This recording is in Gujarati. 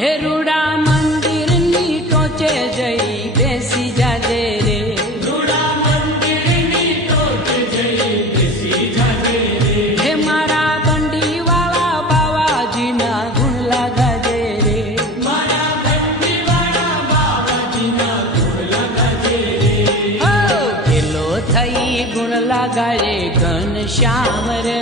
હે રૂડા મંદિરની ટોચે જઈ બેસી જાજે રે, રૂડા મંદિરની ટોચે જઈ બેસી જાજે રે, હે મારા બંડીવાળા બાવાજીના ગુણ લગાજે રે, મારા બંડીવાળા બાવાજીના ગુણ લગાજે રે. પેલો થઈ ગુણ લગાજે ઘનશ્યામ રે.